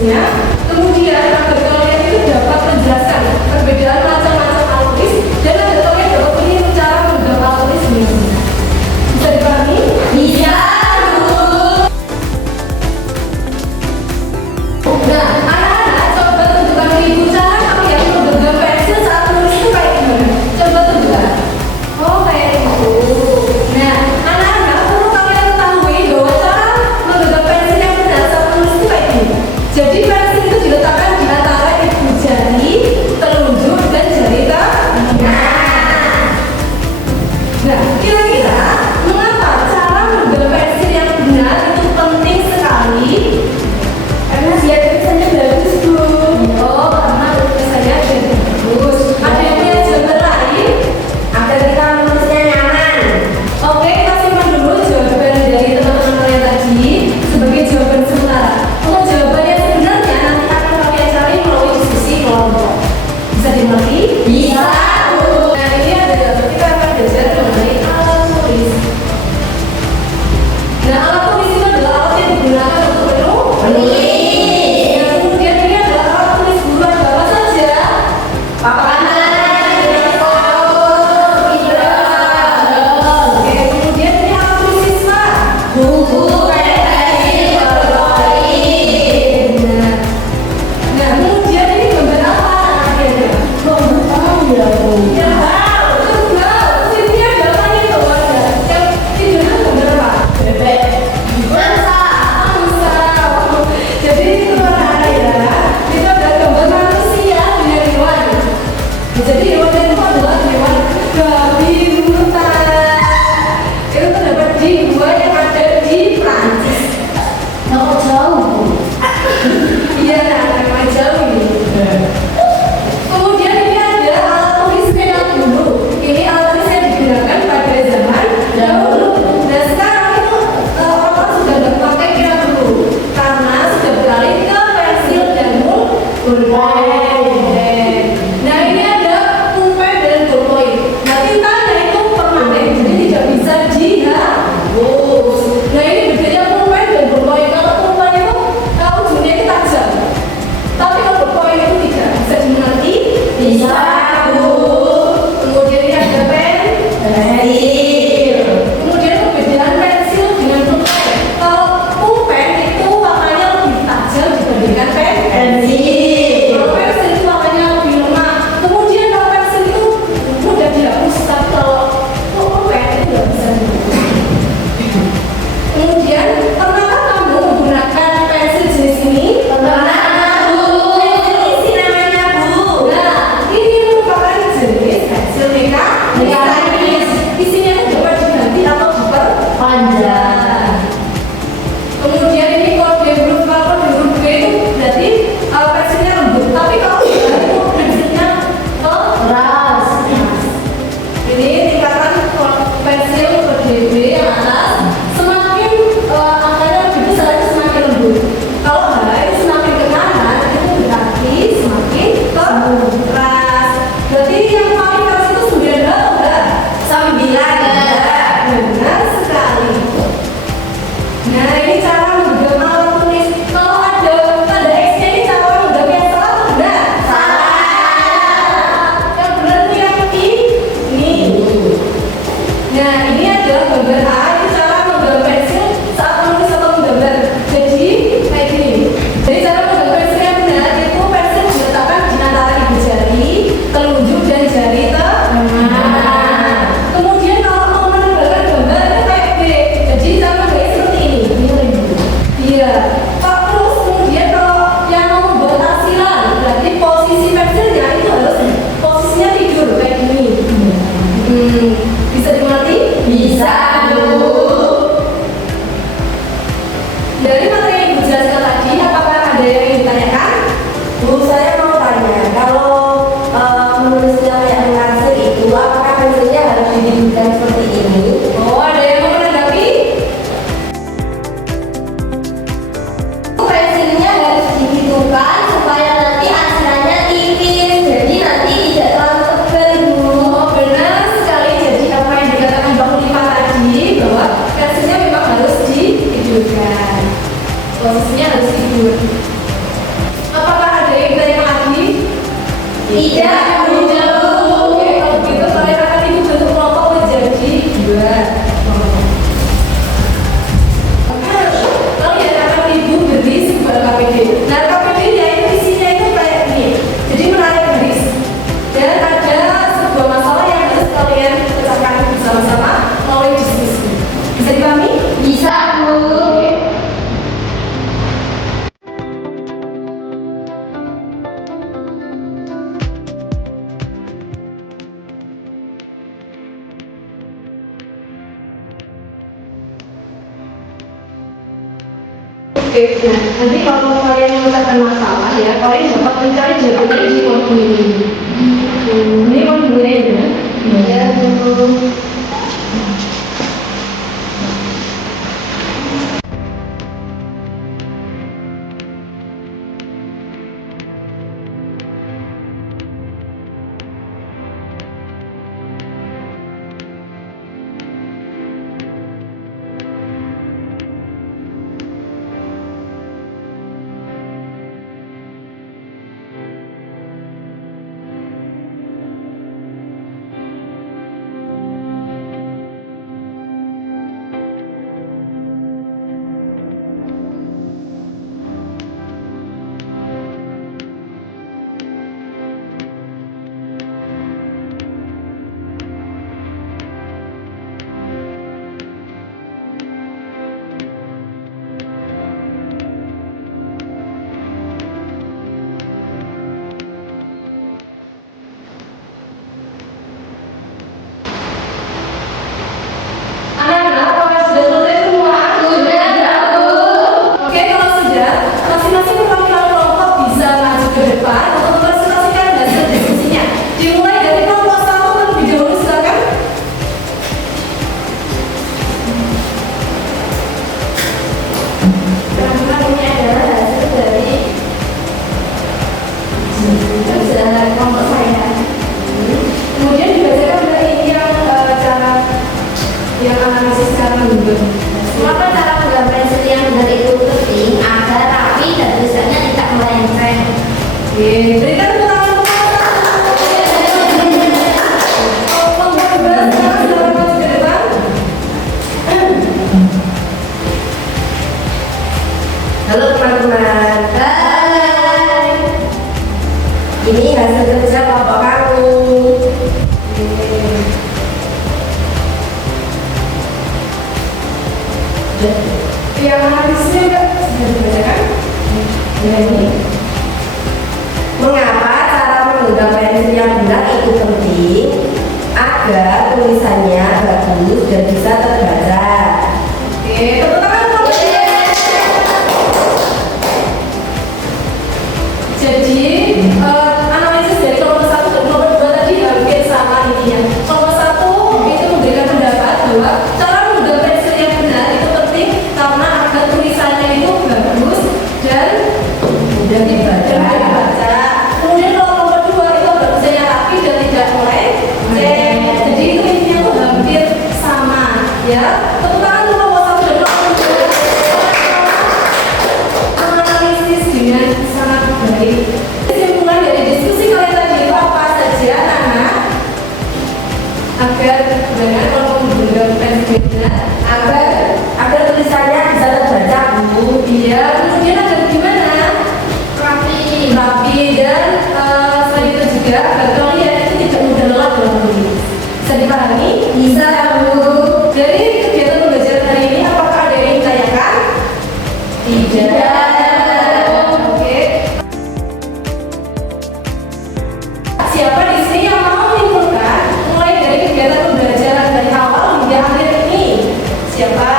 penulisnya. Kemudian agar kalian itu dapat menjelaskan perbedaan macam-macam alat tulis dan agar kalian dapat memilih cara menggunakan alat tulis ini. Bisa dipahami? Bisa. Nah, anak-anak coba tunjukkan ke ibu cara kalian menggenggam pensil saat menulis itu kayak gimana? Coba tunjukkan. Oh, kayak itu. Nah, anak-anak perlu kalian ketahui bahwa cara menggenggam pensil yang benar saat menulis itu kayak gini. Jadi pensil Tidak hijau. Oke, kalau begitu kalian akan ikut bentuk kelompok menjadi 2 kelompok. Kalian akan ibu beri sebuah KPD. Nah, KPD-nya itu isinya itu kayak gini. Jadi menarik garis. Dan ada sebuah masalah yang harus kalian pecahkan bersama-sama melalui diskusi. Bisa dipahami? Bisa, Bu. Oke, nah nanti kalau kalian memecahkan masalah ya, kalian dapat mencari jawabannya di kolom ini. Ini kolom ini ya? Ya, Bu. Anak-anak, apakah sudah selesai semua? Sudah, Bu. Oke, kalau sudah, masing-masing perwakilan kelompok bisa maju ke depan untuk mempresentasikan hasil diskusinya. Dimulai dari kelompok 1 terlebih dahulu, silakan. Teman-teman, ini adalah hasil dari usaha kelompok saya. Kemudian dibacakan dari yang cara yang analisis secara menunjuk. Mengapa cara menggambar pensil yang benar itu penting agar rapi dan tulisannya tidak melenceng? Oke, berikan tepuk tangan untuk kelompok sekarang secara maju ke depan. Halo teman-teman, Hai. ini hasil kerja kelompok kamu. Yang analisisnya sudah dibacakan. Ya, ini. Mengapa cara menggenggam pensil yang benar itu penting? Agar tulisannya bagus dan bisa terbaca. Oke, tepuk tangan untuk Jadi, analisis dari kelompok 1 dan kelompok 2 tadi hampir sama intinya. Kelompok 1 itu memberikan pendapat bahwa cara menggenggam pensil yang benar itu penting karena agar tulisannya itu bagus dan Mudah dibaca. Kemudian kalau kelompok 2 itu bagusnya rapi dan tidak melenceng. Jadi itu intinya tuh hampir sama, ya. Tepuk tangan untuk kelompok 1 dan kelompok 2. Analisis dengan sangat baik. Kesimpulan dari diskusi kalian tadi itu apa saja, anak-anak? Agar dengan kelompok menggenggam pensil benar, Agar tulisannya bisa terbaca, Bu. iya. Kemudian agar gimana? Rapi dan selain itu juga agar kalian itu tidak mudah lelah dalam menulis. Bisa dipahami? Bisa, Bu. Dari kegiatan pembelajaran hari ini apakah ada yang ditanyakan? Oke. Siapa di sini yang mau menyimpulkan mulai dari kegiatan pembelajaran dari awal hingga akhir ini? Siapa?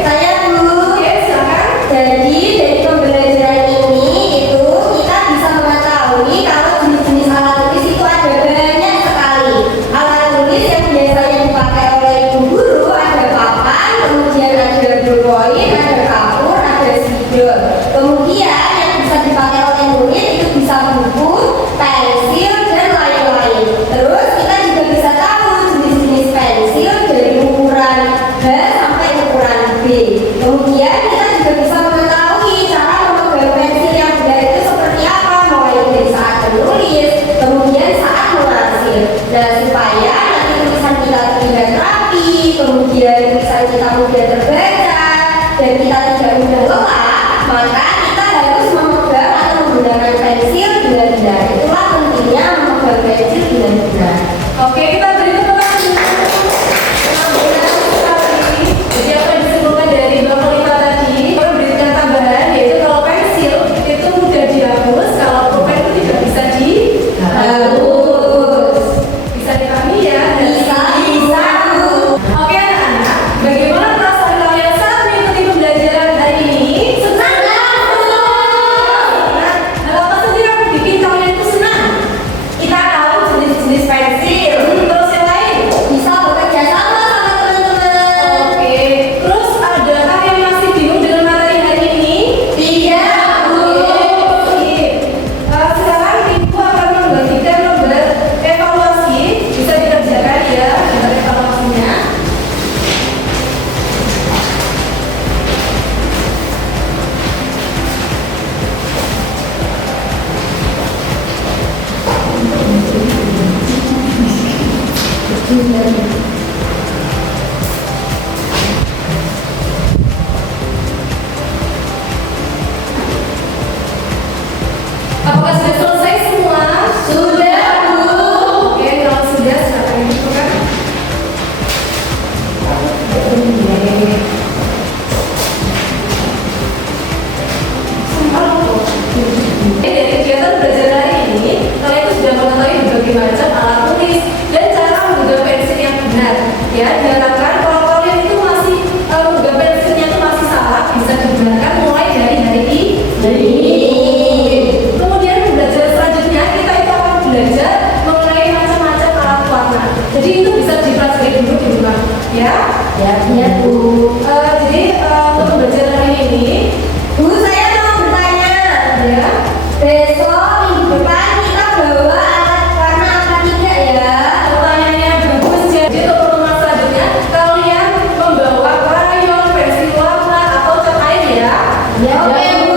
Saya, Bu. Oke, silakan. Jadi dari pembelajaran ini itu kita bisa mengetahui kalau jenis-jenis alat tulis itu ada banyak sekali. Alat tulis yang biasanya dipakai oleh ibu guru ada papan, kemudian ada ballpoint, ada kapur, ada spidol. Kemudian yang bisa dipakai oleh murid itu bisa buku, pensil, dan lain-lain. Terus kita juga bisa tahu jenis-jenis pensil dari ukuran H sampai ukuran B. Kemudian kita juga bisa mengetahui cara memegang pensil yang benar itu seperti apa, mulai dari saat menulis, Apakah sudah selesai semua? Sudah, Bu. Oke, kalau sudah silakan dibuka. Dari kegiatan belajar hari ini, kalian itu sudah mengetahui berbagai macam alat tulis dan cara menggunakan pensil yang benar. Ya, diharapkan kalau kalian itu masih menggunakan pensilnya itu masih salah, bisa digunakan mulai dari hari ini. Kemudian belajar selanjutnya kita itu akan belajar mengenai macam-macam alat warna. Jadi itu bisa dipelajari dulu di rumah, ya. Ya, Bu. Jadi untuk belajar hari ini, Bu, saya mau bertanya. ya. Besok minggu depan kita bawa alat warna apa tidak ya? Pertanyaannya bagus. Jadi untuk pertemuan selanjutnya kalian membawa krayon, pensil warna atau cat air ya. Ya, oke, Bu.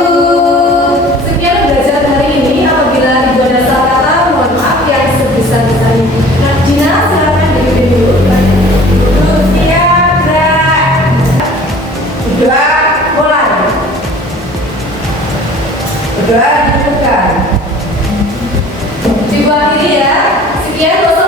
Sekian belajar hari ini. Apabila ibu ada salah kata, mohon maaf yang sebesar-besarnya. Nah, Dina silakan dipimpin dulu. Siap, gerak. Berdoa, mulai. Berdoa dibuka. Dibuat ini ya. Sekian.